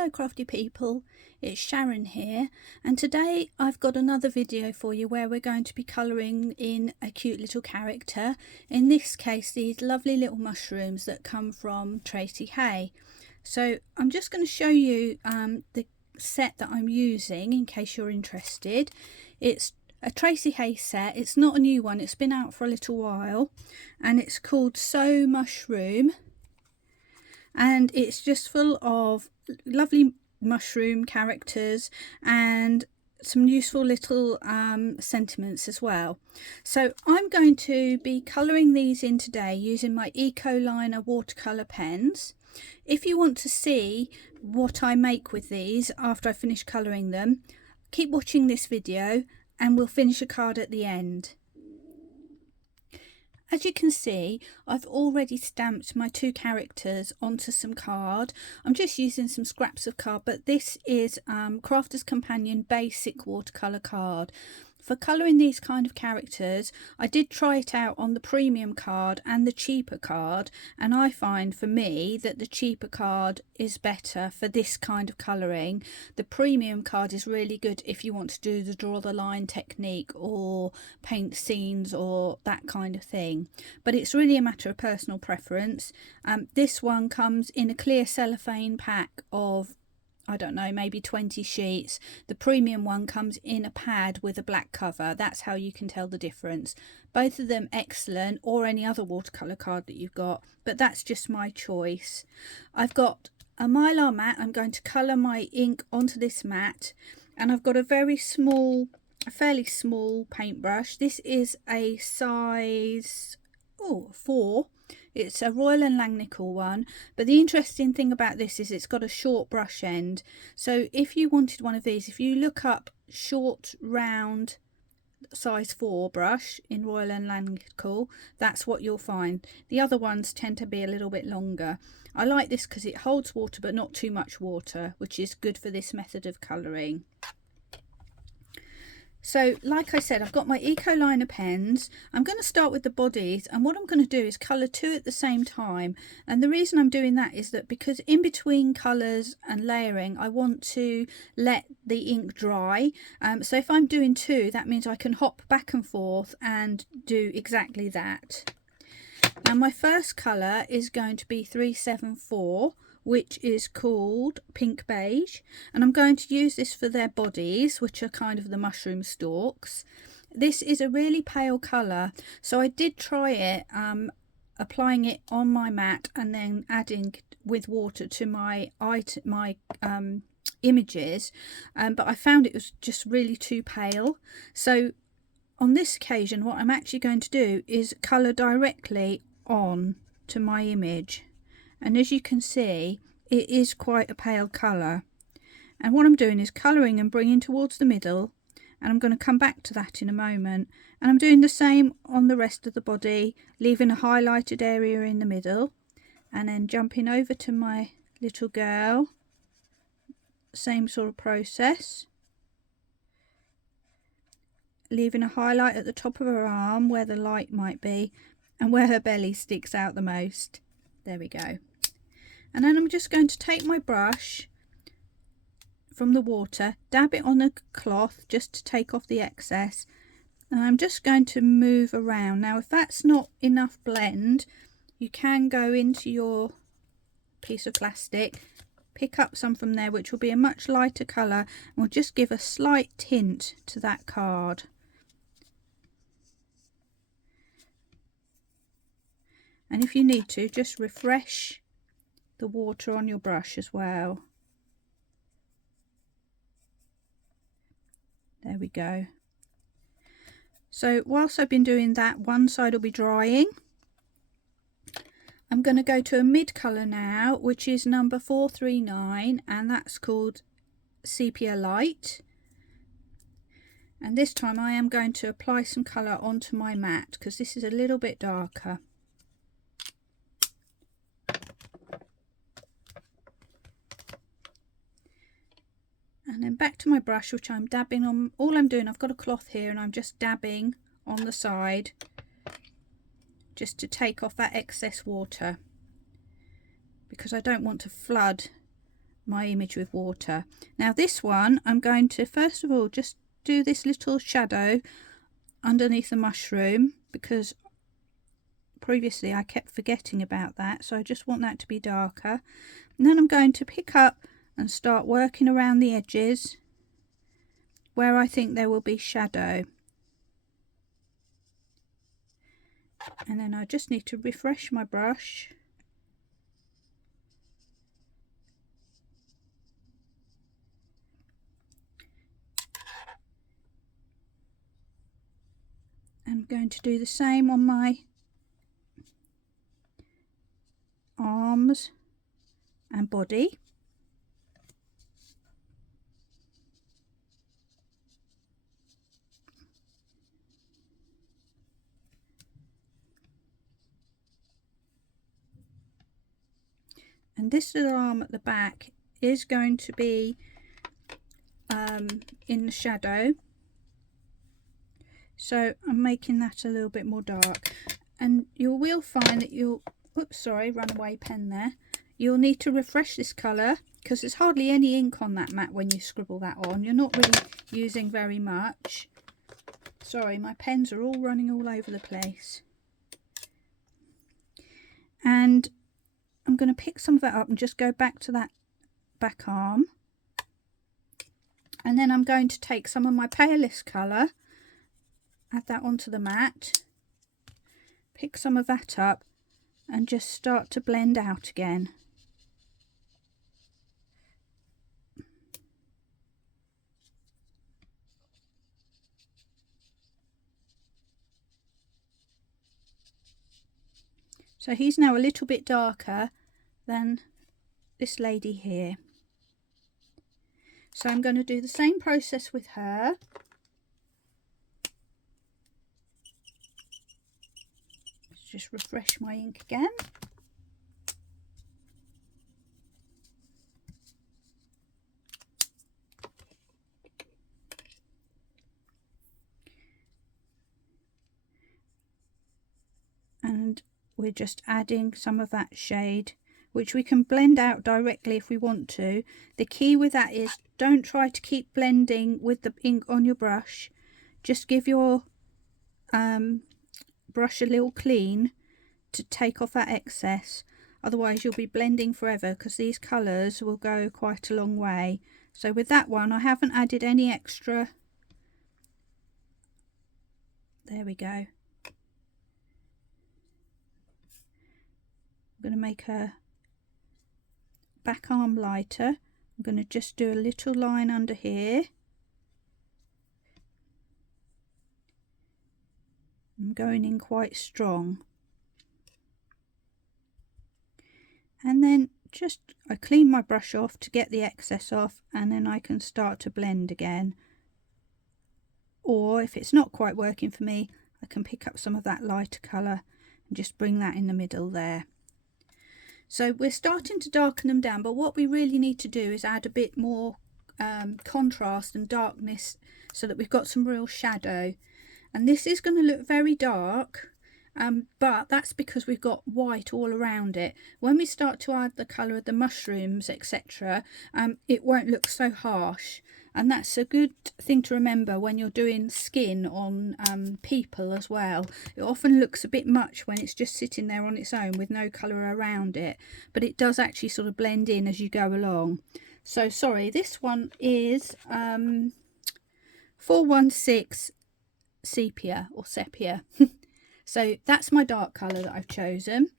Hello crafty people, it's Sharon here, and today I've got another video for you where we're going to be colouring in a cute little character. In this case these lovely little mushrooms that come from Tracey Hey. So I'm just going to show you the set that I'm using in case you're interested. It's a Tracey Hey set. It's not a new one, it's been out for a little while, and it's called So Mushroom. And it's just full of lovely mushroom characters and some useful little sentiments as well. So I'm going to be colouring these in today using my Ecoliner watercolour pens. If you want to see what I make with these after I finish colouring them, keep watching this video and we'll finish a card at the end. As you can see, I've already stamped my two characters onto some card. I'm just using some scraps of card, but this is Crafter's Companion basic watercolour card. For colouring these kind of characters, I did try it out on the premium card and the cheaper card, and I find for me that the cheaper card is better for this kind of colouring. The premium card is really good if you want to do the draw the line technique or paint scenes or that kind of thing, but it's really a matter of personal preference. This one comes in a clear cellophane pack of, I don't know, maybe 20 sheets. The premium one comes in a pad with a black cover. That's how you can tell the difference. Both of them excellent, or any other watercolour card that you've got, but that's just my choice. I've got a mylar mat. I'm going to colour my ink onto this mat, and I've got a fairly small paintbrush. This is a size 4. It's a Royal & Langnickel one, but the interesting thing about this is it's got a short brush end. So if you wanted one of these, if you look up short round size 4 brush in Royal & Langnickel, that's what you'll find. The other ones tend to be a little bit longer. I like this because it holds water but not too much water, which is good for this method of colouring. So like I said, I've got my Ecoliner pens. I'm going to start with the bodies, and what I'm going to do is colour 2 at the same time. And the reason I'm doing that is that because in between colours and layering I want to let the ink dry. So if I'm doing 2, that means I can hop back and forth and do exactly that. Now my first colour is going to be 374, which is called Pink Beige, and I'm going to use this for their bodies, which are kind of the mushroom stalks. This is a really pale colour, so I did try it applying it on my mat and then adding with water to my images, but I found it was just really too pale. So on this occasion what I'm actually going to do is colour directly on to my image. And as you can see, it is quite a pale colour. And what I'm doing is colouring and bringing towards the middle, and I'm going to come back to that in a moment. And I'm doing the same on the rest of the body, leaving a highlighted area in the middle, and then jumping over to my little girl. Same sort of process. Leaving a highlight at the top of her arm where the light might be, and where her belly sticks out the most. There we go. And then I'm just going to take my brush from the water, dab it on a cloth just to take off the excess, and I'm just going to move around. Now if that's not enough blend, you can go into your piece of plastic, pick up some from there, which will be a much lighter colour and will just give a slight tint to that card. And if you need to, just refresh the water on your brush as well. There we go. So whilst I've been doing that, one side will be drying. I'm going to go to a mid colour now, which is number 439, and that's called Sepia Light. And this time I am going to apply some colour onto my mat because this is a little bit darker. And then back to my brush, which I'm dabbing on. All I'm doing, I've got a cloth here and I'm just dabbing on the side just to take off that excess water, because I don't want to flood my image with water. Now this one, I'm going to first of all just do this little shadow underneath the mushroom, because previously I kept forgetting about that, so I just want that to be darker. And then I'm going to pick up and start working around the edges where I think there will be shadow. And then I just need to refresh my brush. I'm going to do the same on my arms and body. And this little arm at the back is going to be in the shadow, so I'm making that a little bit more dark. And you will find that you'll, oops, sorry, runaway pen there. You'll need to refresh this colour because there's hardly any ink on that mat when you scribble that on. You're not really using very much. Sorry, my pens are all running all over the place. And I'm going to pick some of that up and just go back to that back arm. And then I'm going to take some of my palest colour, add that onto the mat, pick some of that up and just start to blend out again. So he's now a little bit darker than this lady here. So I'm going to do the same process with her. Let's just refresh my ink again. And we're just adding some of that shade, which we can blend out directly if we want to. The key with that is don't try to keep blending with the ink on your brush. Just give your brush a little clean to take off that excess. Otherwise you'll be blending forever because these colours will go quite a long way. So with that one I haven't added any extra. There we go. I'm going to make her back arm lighter. I'm going to just do a little line under here. I'm going in quite strong. And then just I clean my brush off to get the excess off, and then I can start to blend again. Or if it's not quite working for me, I can pick up some of that lighter colour and just bring that in the middle there. So we're starting to darken them down, but what we really need to do is add a bit more contrast and darkness so that we've got some real shadow. And this is going to look very dark, but that's because we've got white all around it. When we start to add the colour of the mushrooms, etc., it won't look so harsh. And that's a good thing to remember when you're doing skin on people as well. It often looks a bit much when it's just sitting there on its own with no colour around it, but it does actually sort of blend in as you go along. So sorry, this one is 416 sepia or sepia. So that's my dark colour that I've chosen.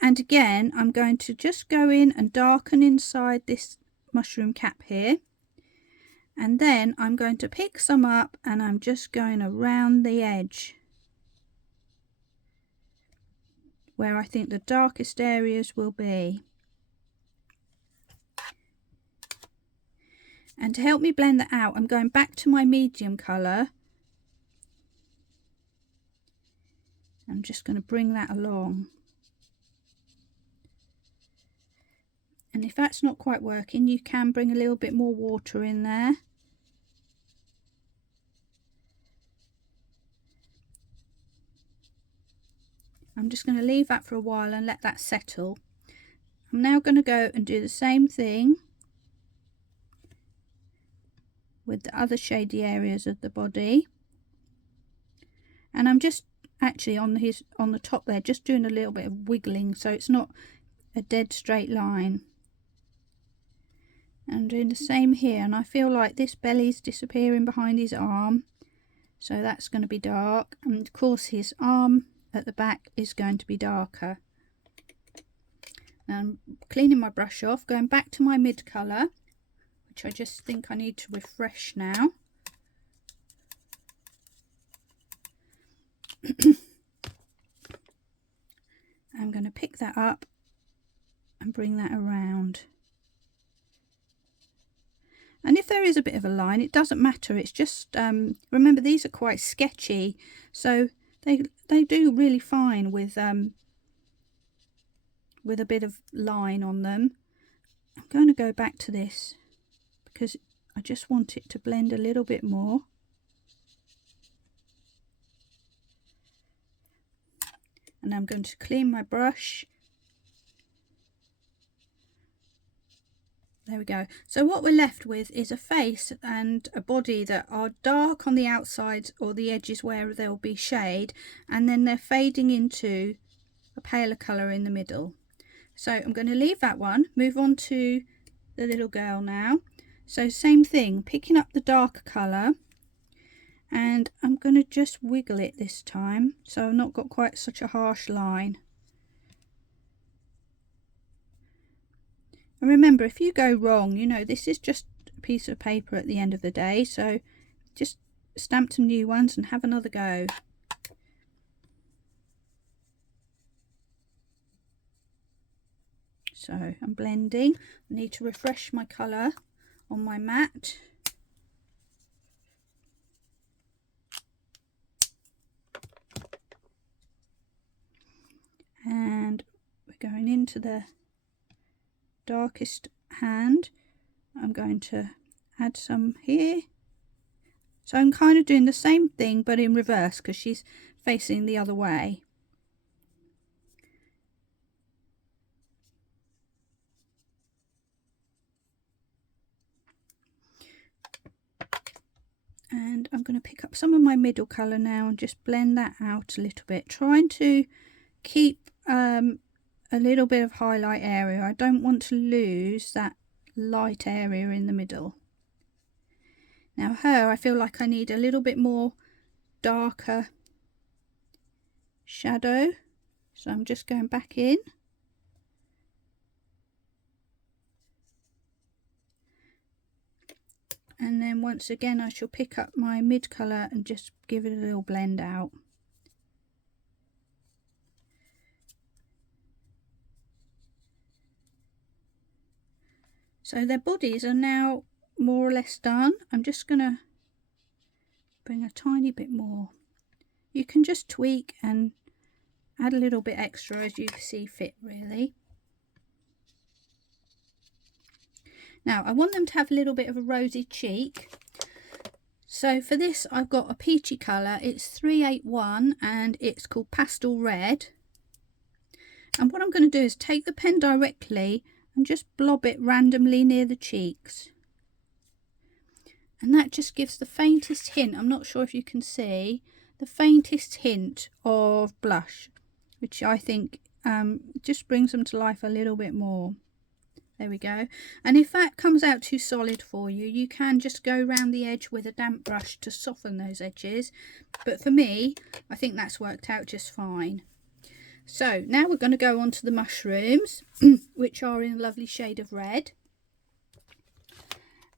And again, I'm going to just go in and darken inside this mushroom cap here. And then I'm going to pick some up and I'm just going around the edge where I think the darkest areas will be. And to help me blend that out, I'm going back to my medium colour. I'm just going to bring that along. And if that's not quite working, you can bring a little bit more water in there. I'm just going to leave that for a while and let that settle. I'm now going to go and do the same thing with the other shady areas of the body. And I'm just actually on the top there, just doing a little bit of wiggling so it's not a dead straight line. And I'm doing the same here, and I feel like this belly's disappearing behind his arm, so that's going to be dark, and of course his arm at the back is going to be darker. Now I'm cleaning my brush off, going back to my mid colour, which I just think I need to refresh now. I'm going to pick that up and bring that around. And if there is a bit of a line, it doesn't matter. It's just, remember these are quite sketchy, so they do really fine with a bit of line on them. I'm going to go back to this because I just want it to blend a little bit more. And I'm going to clean my brush. There we go. So what we're left with is a face and a body that are dark on the outsides or the edges where there'll be shade, and then they're fading into a paler colour in the middle. So I'm going to leave that one, move on to the little girl now. So same thing, picking up the darker colour, and I'm going to just wiggle it this time so I've not got quite such a harsh line. And remember, if you go wrong, you know, this is just a piece of paper at the end of the day, so just stamp some new ones and have another go. So I'm blending. I need to refresh my colour on my mat. And we're going into the darkest hand. I'm going to add some here. So I'm kind of doing the same thing but in reverse because she's facing the other way. And I'm going to pick up some of my middle colour now and just blend that out a little bit, trying to keep a little bit of highlight area. I don't want to lose that light area in the middle. Now her, I feel like I need a little bit more darker shadow, so I'm just going back in. And then once again I shall pick up my mid colour and just give it a little blend out. So their bodies are now more or less done. I'm just going to bring a tiny bit more. You can just tweak and add a little bit extra as you see fit, really. Now I want them to have a little bit of a rosy cheek. So for this I've got a peachy colour. It's 381 and it's called Pastel Red. And what I'm going to do is take the pen directly and just blob it randomly near the cheeks. And that just gives the faintest hint, I'm not sure if you can see, the faintest hint of blush, which I think just brings them to life a little bit more. There we go. And if that comes out too solid for you, you can just go around the edge with a damp brush to soften those edges. But for me, I think that's worked out just fine. So now we're going to go on to the mushrooms, which are in a lovely shade of red.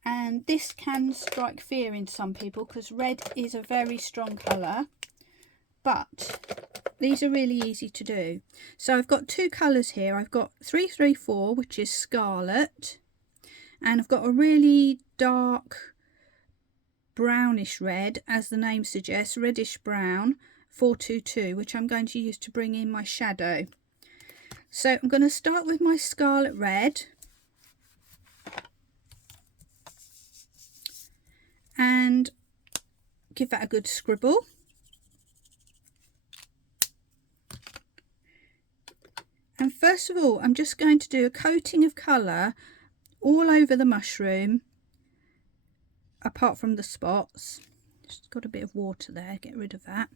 And this can strike fear in some people because red is a very strong colour, but these are really easy to do. So I've got two colours here. I've got 334, which is scarlet, and I've got a really dark brownish red, as the name suggests, reddish brown, 422, which I'm going to use to bring in my shadow. So I'm going to start with my scarlet red and give that a good scribble. And first of all, I'm just going to do a coating of colour all over the mushroom, apart from the spots. Just got a bit of water there, get rid of that.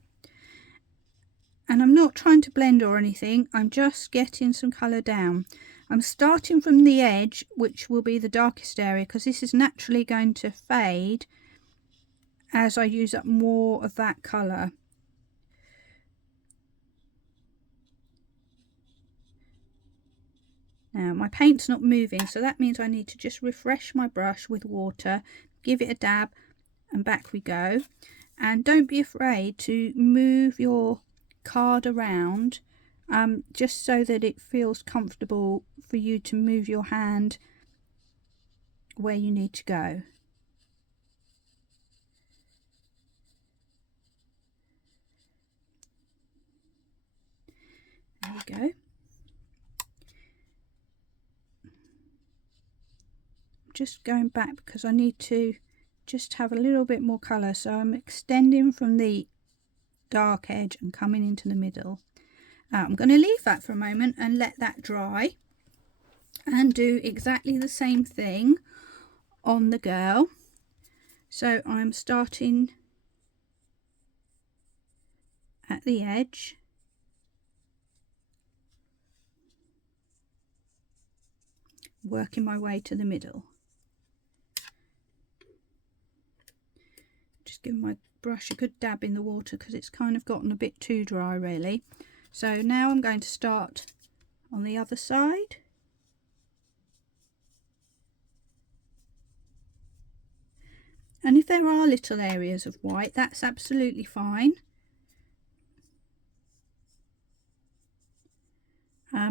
And I'm not trying to blend or anything, I'm just getting some colour down. I'm starting from the edge, which will be the darkest area, because this is naturally going to fade as I use up more of that colour. Now my paint's not moving, so that means I need to just refresh my brush with water, give it a dab, and back we go. And don't be afraid to move your card around, just so that it feels comfortable for you to move your hand where you need to go. There we go. Just going back because I need to just have a little bit more colour, so I'm extending from the dark edge and coming into the middle. I'm going to leave that for a moment and let that dry, and do exactly the same thing on the girl. So I'm starting at the edge, working my way to the middle. Just give my brush a good dab in the water because it's kind of gotten a bit too dry really. So now I'm going to start on the other side. And if there are little areas of white, that's absolutely fine.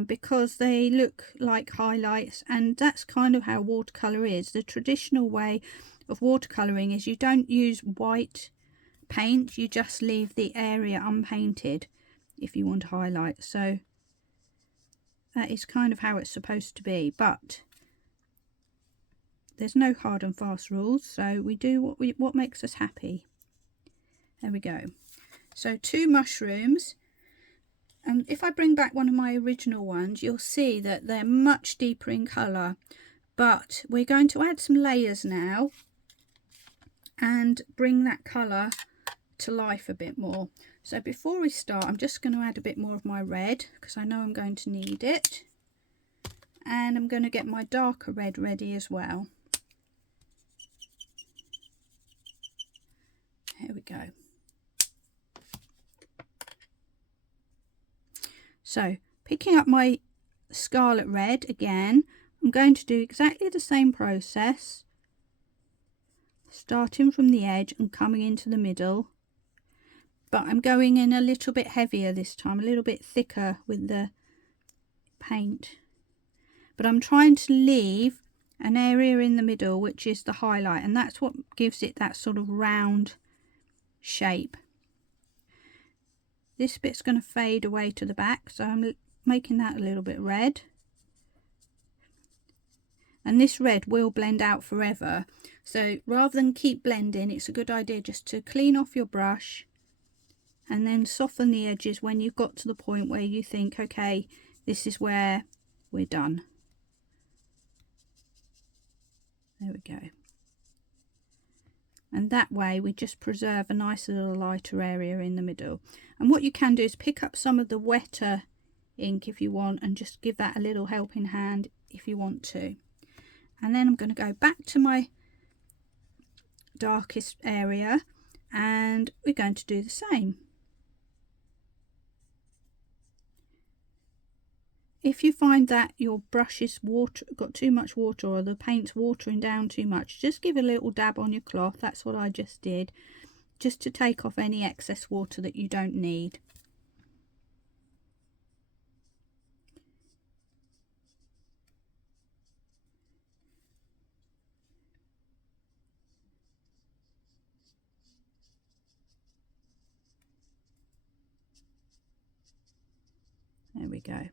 Because they look like highlights, and that's kind of how watercolour is. The traditional way of watercolouring is you don't use white paint, you just leave the area unpainted if you want to highlight. So that is kind of how it's supposed to be, but there's no hard and fast rules, so we do what makes us happy. There we go. So 2 mushrooms. And if I bring back one of my original ones, you'll see that they're much deeper in colour. But we're going to add some layers now and bring that colour to life a bit more. So before we start, I'm just going to add a bit more of my red because I know I'm going to need it. And I'm going to get my darker red ready as well. Here we go. So picking up my scarlet red again, I'm going to do exactly the same process, starting from the edge and coming into the middle, but I'm going in a little bit heavier this time, a little bit thicker with the paint. But I'm trying to leave an area in the middle which is the highlight, and that's what gives it that sort of round shape. This bit's going to fade away to the back, so I'm making that a little bit red. And this red will blend out forever. So rather than keep blending, it's a good idea just to clean off your brush and then soften the edges when you've got to the point where you think, okay, this is where we're done. There we go. And that way we just preserve a nice little lighter area in the middle. And what you can do is pick up some of the wetter ink if you want, and just give that a little helping hand if you want to. And then I'm going to go back to my darkest area and we're going to do the same. If you find that your brush is got too much water, or the paint's watering down too much, just give a little dab on your cloth. That's what I just did, just to take off any excess water that you don't need. There we go.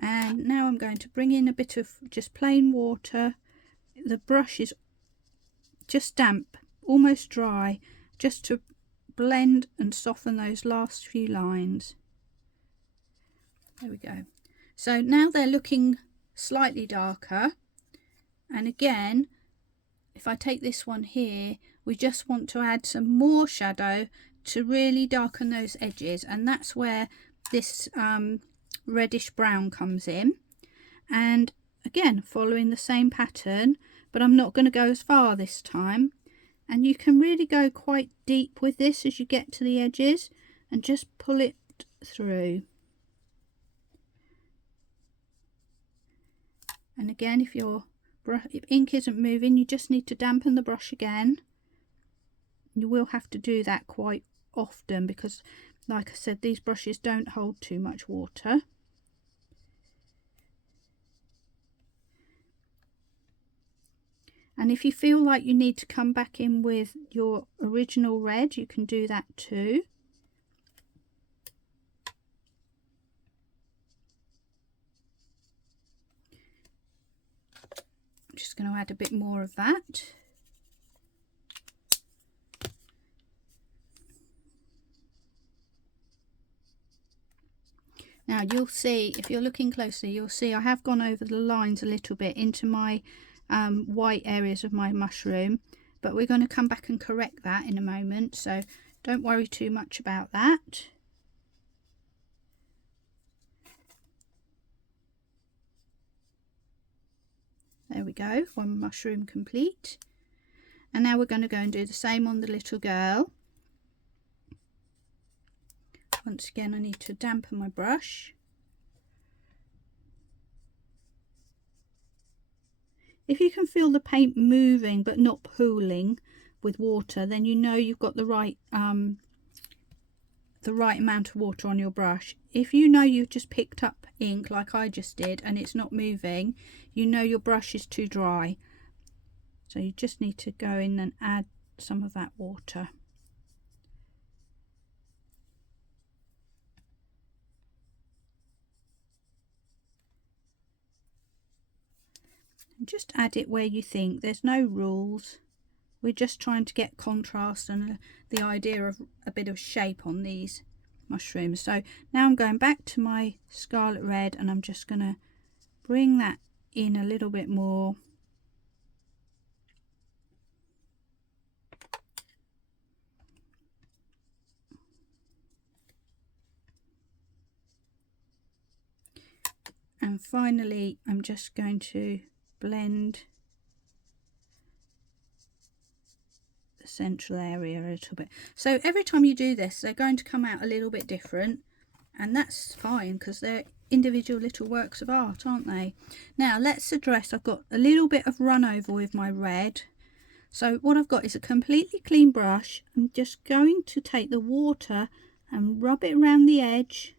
And now I'm going to bring in a bit of just plain water. The brush is just damp, almost dry, just to blend and soften those last few lines. There we go. So now they're looking slightly darker, and again, if I take this one here, we just want to add some more shadow to really darken those edges, and that's where this reddish brown comes in. And again, following the same pattern, but I'm not going to go as far this time. And you can really go quite deep with this as you get to the edges and just pull it through. And again, if ink isn't moving, you just need to dampen the brush again. You will have to do that quite often because, like I said, these brushes don't hold too much water. And if you feel like you need to come back in with your original red, you can do that too. I'm just going to add a bit more of that. Now you'll see, if you're looking closely, you'll see I have gone over the lines a little bit into my white areas of my mushroom, but we're going to come back and correct that in a moment, so don't worry too much about that. There we go, one mushroom complete. And now we're going to go and do the same on the little girl. Once again, I need to dampen my brush. If you can feel the paint moving but not pooling with water, then you know you've got the right amount of water on your brush. If you know you've just picked up ink like I just did and it's not moving, you know your brush is too dry. So you just need to go in and add some of that water. Just add it where you think. There's no rules. We're just trying to get contrast and the idea of a bit of shape on these mushrooms. So now I'm going back to my scarlet red and I'm just going to bring that in a little bit more. And finally, I'm just going to blend the central area a little bit. So every time you do this, they're going to come out a little bit different, and that's fine because they're individual little works of art, aren't they? Now let's address, I've got a little bit of run over with my red. So what I've got is a completely clean brush. I'm just going to take the water and rub it around the edge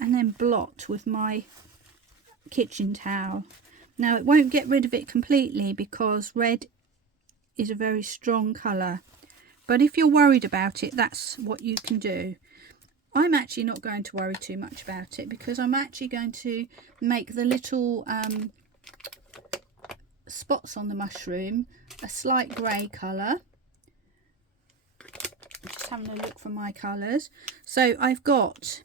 and then blot with my kitchen towel. Now it won't get rid of it completely because red is a very strong colour, but if you're worried about it, that's what you can do. I'm actually not going to worry too much about it because I'm actually going to make the little spots on the mushroom a slight grey colour. Just having a look for my colours. So I've got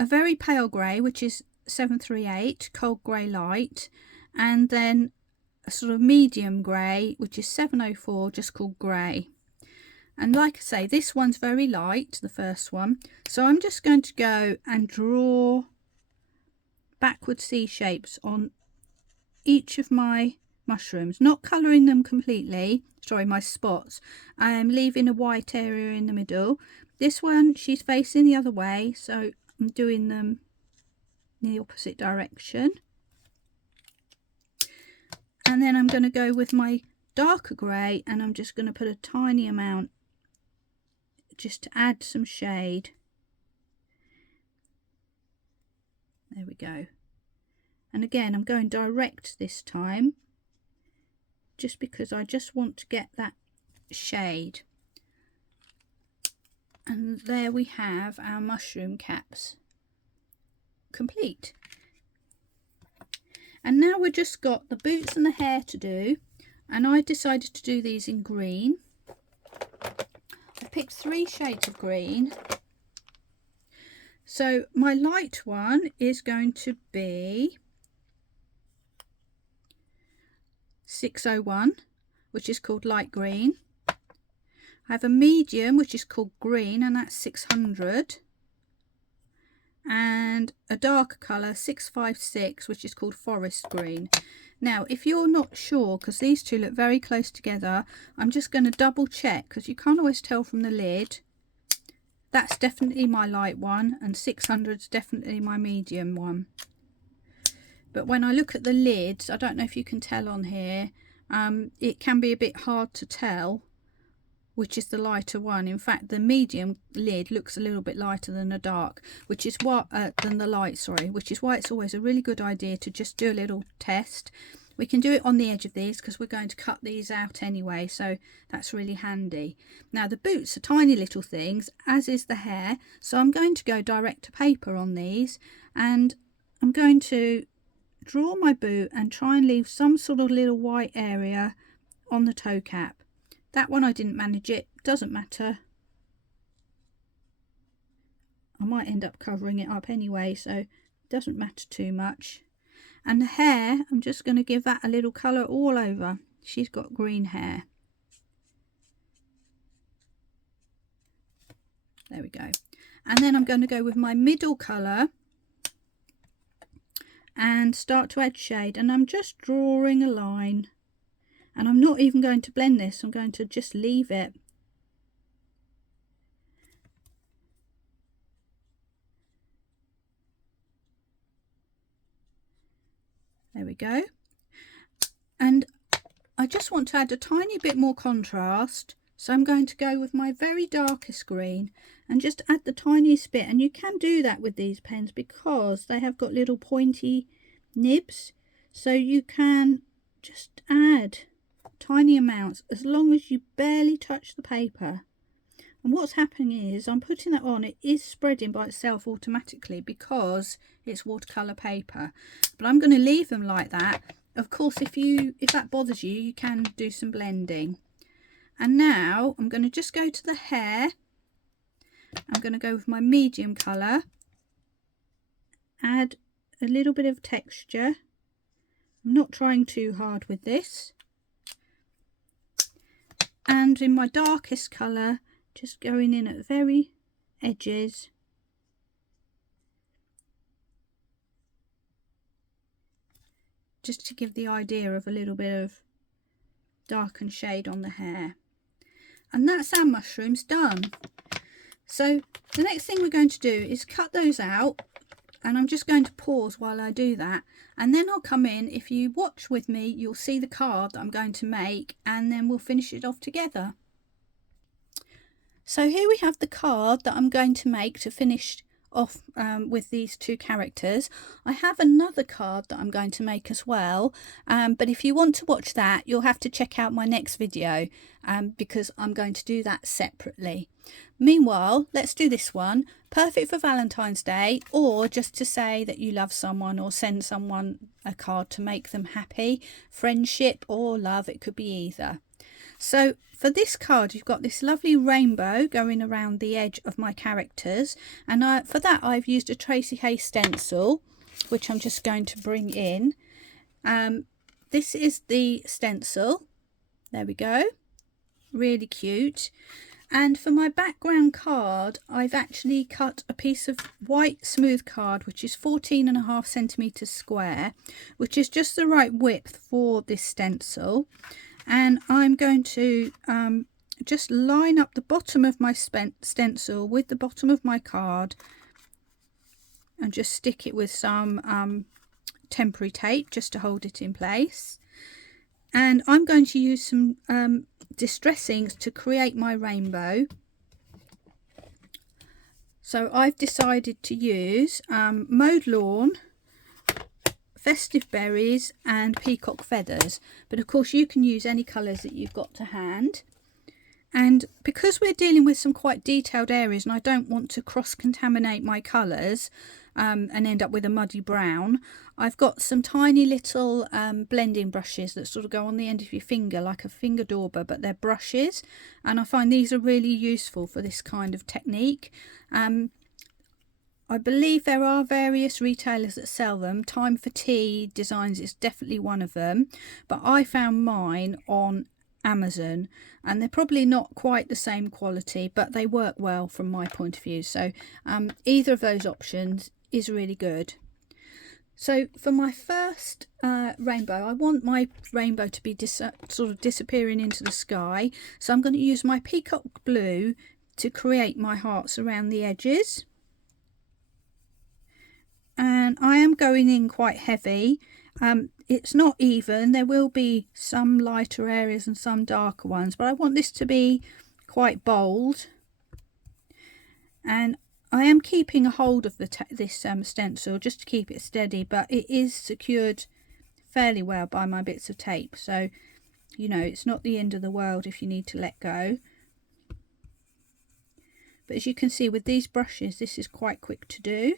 a very pale grey, which is 738, cold grey light, and then a sort of medium grey, which is 704, just called grey. And like I say, this one's very light, the first one, so I'm just going to go and draw backward C shapes on each of my mushrooms, not colouring them completely, sorry, my spots. I am leaving a white area in the middle. This one, she's facing the other way, so I'm doing them in the opposite direction. And then I'm going to go with my darker grey and I'm just going to put a tiny amount just to add some shade. There we go. And again, I'm going direct this time just because I just want to get that shade. And there we have our mushroom caps complete. And now we've just got the boots and the hair to do, and I decided to do these in green. I picked 3 shades of green. So my light one is going to be 601, which is called light green. I have a medium, which is called green, and that's 600. And a darker colour, 656, which is called forest green. Now, if you're not sure, because these two look very close together, I'm just going to double check, because you can't always tell from the lid. That's definitely my light one, and 600 is definitely my medium one. But when I look at the lids, I don't know if you can tell on here, it can be a bit hard to tell which is the lighter one. In fact, the medium lid looks a little bit lighter than the dark, which is what than the light, sorry, which is why it's always a really good idea to just do a little test. We can do it on the edge of these because we're going to cut these out anyway, so that's really handy. Now the boots are tiny little things, as is the hair, so I'm going to go direct to paper on these, and I'm going to draw my boot and try and leave some sort of little white area on the toe cap. That one I didn't manage, it doesn't matter. I might end up covering it up anyway, so it doesn't matter too much. And the hair, I'm just going to give that a little colour all over. She's got green hair. There we go. And then I'm going to go with my middle colour and start to edge shade, and I'm just drawing a line. And I'm not even going to blend this, I'm going to just leave it. There we go. And I just want to add a tiny bit more contrast, so I'm going to go with my very darkest green and just add the tiniest bit. And you can do that with these pens because they have got little pointy nibs, so you can just add tiny amounts as long as you barely touch the paper. And what's happening is I'm putting that on, it is spreading by itself automatically because it's watercolor paper, but I'm going to leave them like that. Of course, if that bothers you, you can do some blending. And now I'm going to just go to the hair. I'm going to go with my medium color, add a little bit of texture. I'm not trying too hard with this. And in my darkest colour, just going in at the very edges. Just to give the idea of a little bit of darkened shade on the hair. And that's our mushrooms done. So the next thing we're going to do is cut those out. And I'm just going to pause while I do that, and then I'll come in. If you watch with me, you'll see the card that I'm going to make, and then we'll finish it off together. So here we have the card that I'm going to make to finish off with these two characters. I have another card that I'm going to make as well, but if you want to watch that, you'll have to check out my next video because I'm going to do that separately. Meanwhile, let's do this one. Perfect for Valentine's Day, or just to say that you love someone or send someone a card to make them happy. Friendship or love, it could be either. So for this card, you've got this lovely rainbow going around the edge of my characters, and for that I've used a Tracey Hey stencil, which I'm just going to bring in. This is the stencil. There we go. Really cute. And for my background card, I've actually cut a piece of white smooth card, which is 14.5 centimeters square, which is just the right width for this stencil. And I'm going to just line up the bottom of my stencil with the bottom of my card and just stick it with some temporary tape just to hold it in place. And I'm going to use some distress inks to create my rainbow. So I've decided to use Mowed Lawn, Festive Berries and Peacock Feathers, but of course you can use any colours that you've got to hand. And because we're dealing with some quite detailed areas and I don't want to cross-contaminate my colours and end up with a muddy brown, I've got some tiny little blending brushes that sort of go on the end of your finger like a finger dauber, but they're brushes, and I find these are really useful for this kind of technique. I believe there are various retailers that sell them. Time for Tea Designs is definitely one of them, but I found mine on Amazon, and they're probably not quite the same quality, but they work well from my point of view. So either of those options is really good. So for my first rainbow, I want my rainbow to be sort of disappearing into the sky. So I'm going to use my peacock blue to create my hearts around the edges. And I am going in quite heavy. It's not even. There will be some lighter areas and some darker ones, but I want this to be quite bold. And I am keeping a hold of this stencil just to keep it steady, but it is secured fairly well by my bits of tape, so you know it's not the end of the world if you need to let go. But as you can see with these brushes, this is quite quick to do.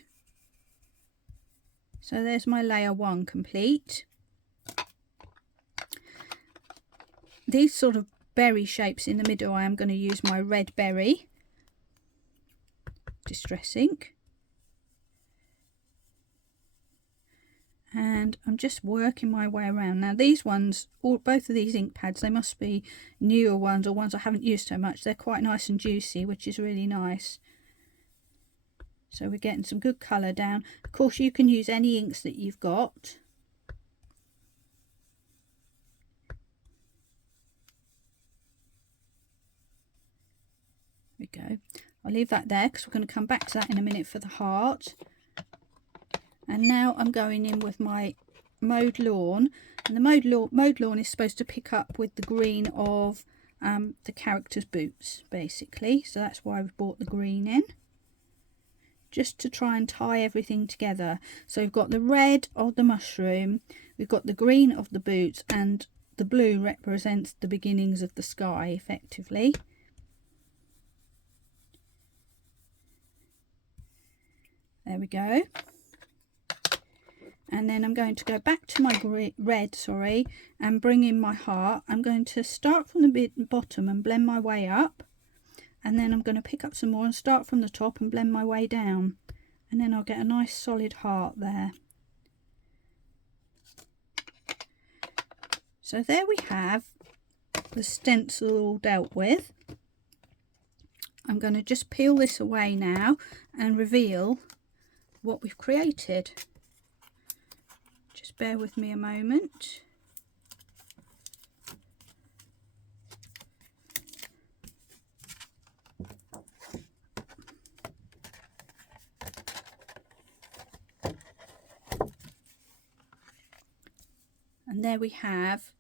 So there's my layer 1 complete. These sort of berry shapes in the middle, I am going to use my red berry distress ink, and I'm just working my way around. Now these ones, both of these ink pads, they must be newer ones or ones I haven't used so much. They're quite nice and juicy, which is really nice. So we're getting some good colour down. Of course you can use any inks that you've got. There we go. I'll leave that there because we're going to come back to that in a minute for the heart. And now I'm going in with my mowed lawn, and the mowed lawn is supposed to pick up with the green of the character's boots, basically. So that's why we've brought the green in, just to try and tie everything together. So we've got the red of the mushroom, we've got the green of the boots, and the blue represents the beginnings of the sky, effectively. There we go. And then I'm going to go back to my red, and bring in my heart. I'm going to start from the bottom and blend my way up, and then I'm going to pick up some more and start from the top and blend my way down, and then I'll get a nice solid heart there. So there we have the stencil all dealt with. I'm going to just peel this away now and reveal what we've created. Just bear with me a moment. And there we have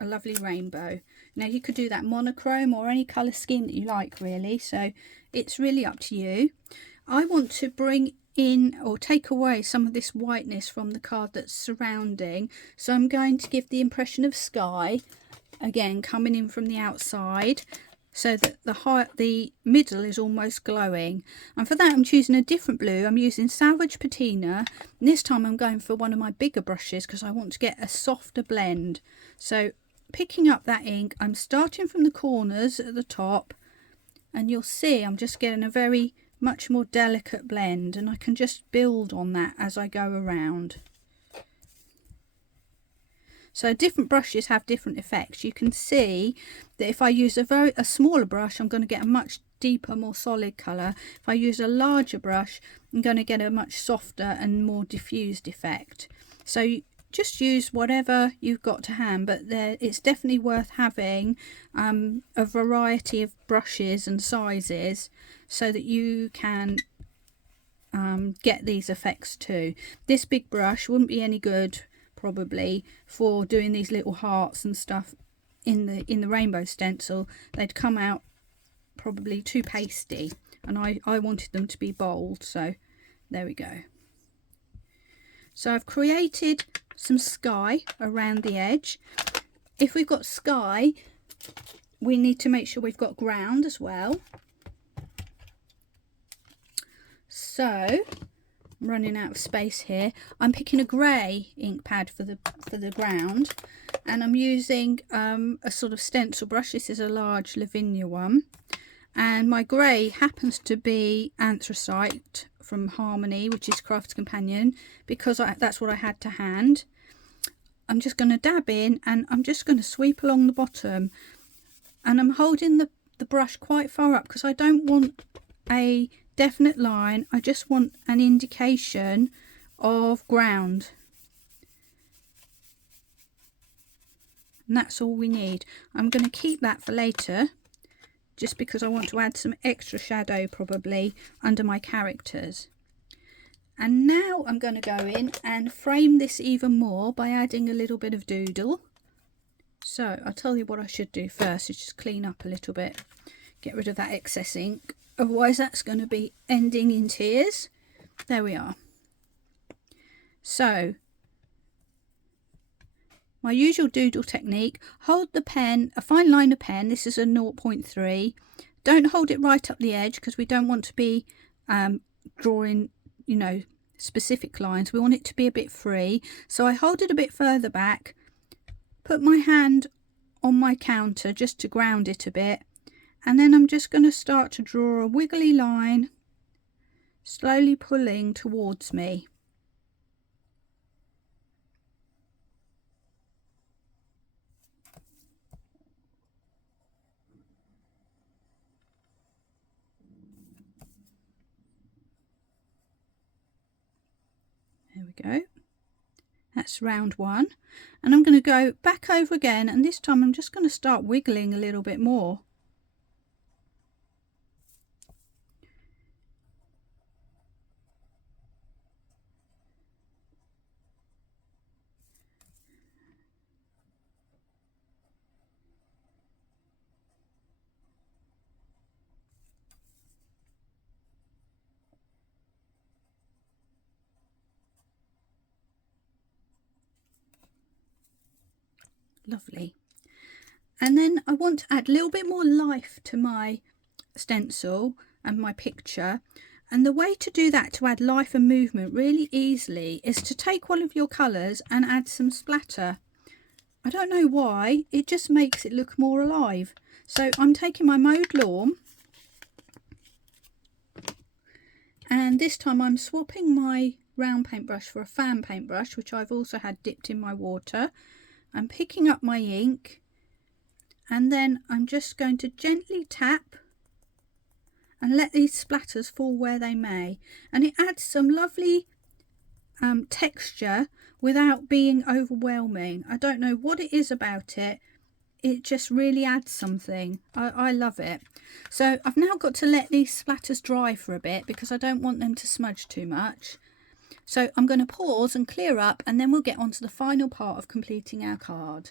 a lovely rainbow. Now you could do that monochrome or any colour scheme that you like, really, so it's really up to you. I want to bring in or take away some of this whiteness from the card that's surrounding, so I'm going to give the impression of sky again coming in from the outside, so that the middle is almost glowing. And for that I'm choosing a different blue. I'm using Salvage Patina, and this time I'm going for one of my bigger brushes because I want to get a softer blend. So picking up that ink, I'm starting from the corners at the top, and you'll see I'm just getting a much more delicate blend, and I can just build on that as I go around. So different brushes have different effects. You can see that if I use a smaller brush, I'm going to get a much deeper, more solid colour. If I use a larger brush, I'm going to get a much softer and more diffused effect. So just use whatever you've got to hand, but it's definitely worth having a variety of brushes and sizes so that you can get these effects too. This big brush wouldn't be any good probably for doing these little hearts and stuff in the rainbow stencil. They'd come out probably too pasty, and I wanted them to be bold, so there we go. So I've created some sky around the edge. If we've got sky, we need to make sure we've got ground as well. So I'm running out of space here. I'm picking a grey ink pad for the ground, and I'm using a sort of stencil brush. This is a large Lavinia one, and my grey happens to be anthracite from Harmony, which is Crafters Companion, because that's what I had to hand. I'm just going to dab in, and I'm just going to sweep along the bottom, and I'm holding the brush quite far up because I don't want a definite line, I just want an indication of ground, and that's all we need. I'm going to keep that for later just because I want to add some extra shadow probably under my characters. And now I'm going to go in and frame this even more by adding a little bit of doodle. So I'll tell you what I should do first is just clean up a little bit, get rid of that excess ink, otherwise that's going to be ending in tears. There we are. So my usual doodle technique, hold the pen, a fine liner pen, this is a 0.3, don't hold it right up the edge because we don't want to be drawing, you know, specific lines, we want it to be a bit free. So I hold it a bit further back, put my hand on my counter just to ground it a bit, and then I'm just going to start to draw a wiggly line, slowly pulling towards me. There we go. That's round one, and I'm going to go back over again, and this time I'm just going to start wiggling a little bit more. Lovely. And then I want to add a little bit more life to my stencil and my picture, and the way to do that, to add life and movement really easily, is to take one of your colours and add some splatter. I don't know why, it just makes it look more alive. So I'm taking my mowed lawn, and this time I'm swapping my round paintbrush for a fan paintbrush, which I've also had dipped in my water. I'm picking up my ink, and then I'm just going to gently tap and let these splatters fall where they may, and it adds some lovely texture without being overwhelming. I don't know what it is about it, it just really adds something. I love it. So I've now got to let these splatters dry for a bit because I don't want them to smudge too much. So I'm going to pause and clear up, and then we'll get on to the final part of completing our card.